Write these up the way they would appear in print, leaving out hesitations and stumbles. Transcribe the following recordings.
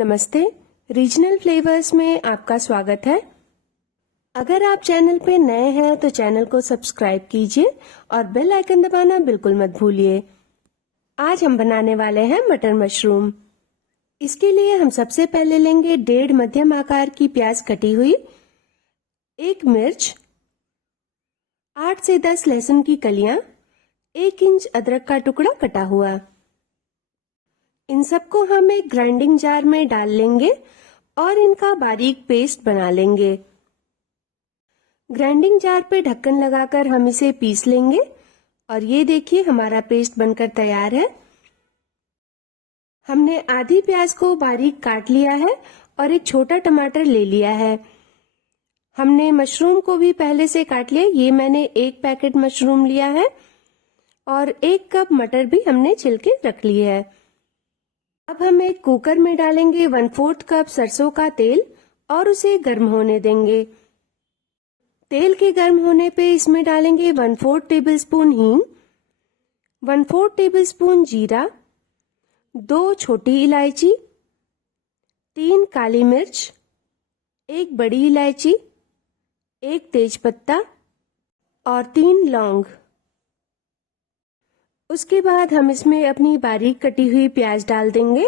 नमस्ते, regional flavours में आपका स्वागत है। अगर आप चैनल पे नए हैं तो चैनल को सब्सक्राइब कीजिए और बेल आइकन दबाना बिल्कुल मत भूलिए। आज हम बनाने वाले हैं मटर मशरूम। इसके लिए हम सबसे पहले लेंगे 1.5 मध्यम आकार की प्याज कटी हुई, 1 मिर्च, 8 से 10 लहसुन की कलियां, 1 इंच अदरक का टुकड़ा कटा हुआ। इन सबको हम एक ग्राइंडिंग जार में डाल लेंगे और इनका बारीक पेस्ट बना लेंगे। ग्राइंडिंग जार पे ढक्कन लगाकर हम इसे पीस लेंगे और ये देखिए हमारा पेस्ट बनकर तैयार है। हमने आधी प्याज को बारीक काट लिया है और एक छोटा टमाटर ले लिया है। हमने मशरूम को भी पहले से काट लिया। ये मैंने 1 पैकेट मशरूम लिया है और 1 कप मटर भी हमने छिल के रख ली है। अब हम एक कुकर में डालेंगे 1/4 कप सरसों का तेल और उसे गर्म होने देंगे। तेल के गर्म होने पे इसमें डालेंगे 1/4 टेबलस्पून हींग, 1/4 टेबलस्पून जीरा, 2 छोटी इलायची, 3 काली मिर्च, 1 बड़ी इलायची, 1 तेजपत्ता और 3 लौंग। उसके बाद हम इसमें अपनी बारीक कटी हुई प्याज डाल देंगे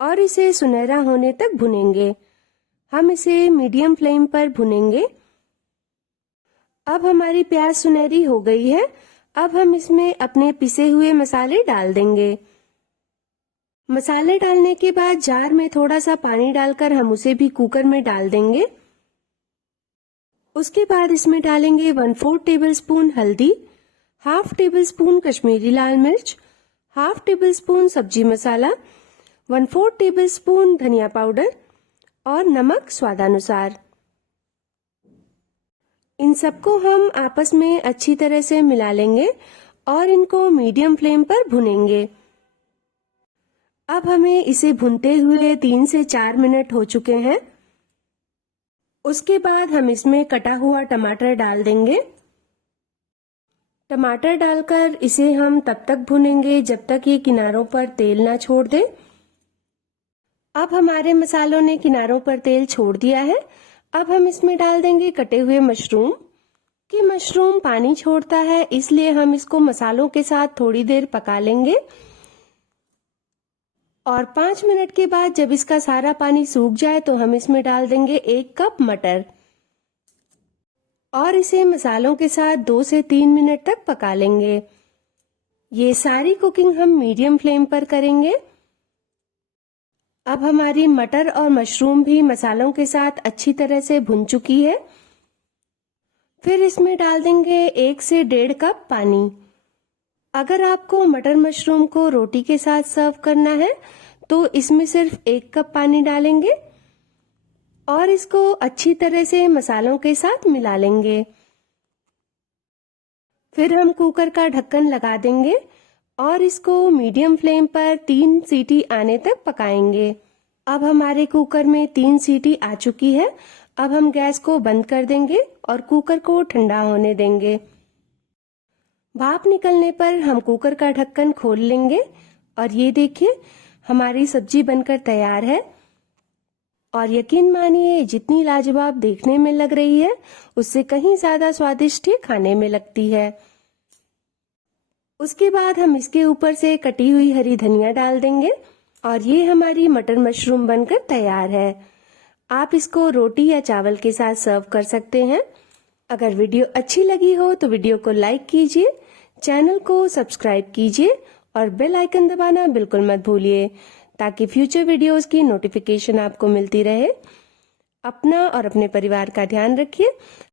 और इसे सुनहरा होने तक भुनेंगे। हम इसे मीडियम फ्लेम पर भुनेंगे। अब हमारी प्याज सुनहरी हो गई है। अब हम इसमें अपने पिसे हुए मसाले डाल देंगे। मसाले डालने के बाद जार में थोड़ा सा पानी डालकर हम उसे भी कुकर में डाल देंगे। उसके बाद इसमें डालेंगे 1/4 टेबलस्पून हल्दी, 1/2 टेबलस्पून कश्मीरी लाल मिर्च, 1/2 टेबलस्पून सब्जी मसाला, 1/4 टेबलस्पून धनिया पाउडर और नमक स्वादानुसार। इन सबको हम आपस में अच्छी तरह से मिला लेंगे और इनको मीडियम फ्लेम पर भुनेंगे। अब हमें इसे भुनते हुए 3 से 4 मिनट हो चुके हैं। उसके बाद हम इसमें कटा हुआ टमाटर डाल देंगे। टमाटर डालकर इसे हम तब तक भुनेंगे जब तक ये किनारों पर तेल ना छोड़ दे। अब हमारे मसालों ने किनारों पर तेल छोड़ दिया है। अब हम इसमें डाल देंगे कटे हुए मशरूम। कि मशरूम पानी छोड़ता है इसलिए हम इसको मसालों के साथ थोड़ी देर पका लेंगे और 5 मिनट के बाद जब इसका सारा पानी सूख जाए तो हम इसमें डाल देंगे 1 कप मटर और इसे मसालों के साथ 2 से 3 मिनट तक पका लेंगे। ये सारी कुकिंग हम मीडियम फ्लेम पर करेंगे। अब हमारी मटर और मशरूम भी मसालों के साथ अच्छी तरह से भुन चुकी है। फिर इसमें डाल देंगे 1 से 1.5 कप पानी। अगर आपको मटर मशरूम को रोटी के साथ सर्व करना है तो इसमें सिर्फ 1 कप पानी डालेंगे और इसको अच्छी तरह से मसालों के साथ मिला लेंगे। फिर हम कुकर का ढक्कन लगा देंगे और इसको मीडियम फ्लेम पर 3 सीटी आने तक पकाएंगे। अब हमारे कुकर में 3 सीटी आ चुकी है। अब हम गैस को बंद कर देंगे और कुकर को ठंडा होने देंगे। भाप निकलने पर हम कुकर का ढक्कन खोल लेंगे और ये देखिए हमारी सब्जी बनकर तैयार है और यकीन मानिए जितनी लाजवाब देखने में लग रही है उससे कहीं ज्यादा स्वादिष्ट ही खाने में लगती है। उसके बाद हम इसके ऊपर से कटी हुई हरी धनिया डाल देंगे और ये हमारी मटर मशरूम बनकर तैयार है। आप इसको रोटी या चावल के साथ सर्व कर सकते हैं। अगर वीडियो अच्छी लगी हो तो वीडियो को लाइक कीजिए, चैनल को सब्सक्राइब कीजिए और बेल आइकन दबाना बिल्कुल मत भूलिए ताकि फ्यूचर वीडियोस की नोटिफिकेशन आपको मिलती रहे। अपना और अपने परिवार का ध्यान रखिए।